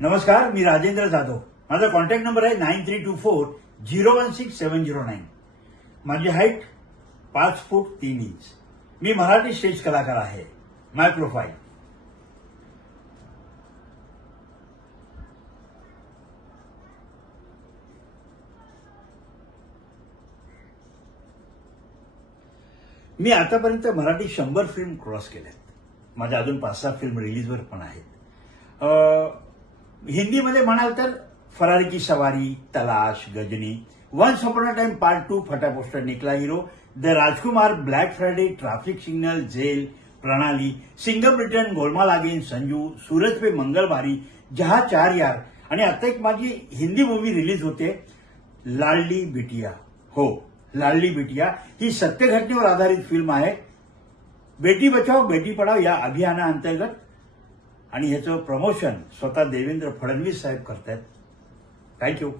नमस्कार, मी राजेंद्र जाधव. माझा contact number आहे 9324016709. माझी हाईट 5 फूट 3 इंच. मी मराठी स्टेज कलाकार आहे. माय प्रोफाईल. मी आतापर्यंत मराठी 100 फिल्म क्रॉस केल्यात. माझ्या अजून 5-6 फिल्म रिलीजवर पण आहेत. हिंदीमध्ये म्हणाल तर फरारी ki Sawaari, Talaash, Ghajini, once upon a time part 2, Phata poster, Nikla hero, the Rajkumar, black Friday, traffic signal, jail, Pranali, Singham return, Golmaal again, Sanju, Suraj Pe Mangalbhari, Jahaan Chaar यार आणि आता एक माझी हिंदी मूवी रिलीज होते, लाडली बिटिया. हो, लाडली बिटिया ही सत्य घटनेवर आधारित फिल्म आहे. बेटी बचाओ बेटी पढाओ या अभियानाअंतर्गत आणि ह्याचं प्रमोशन स्वतः देवेंद्र फडणवीस साहेब करतायत. थँक्यू.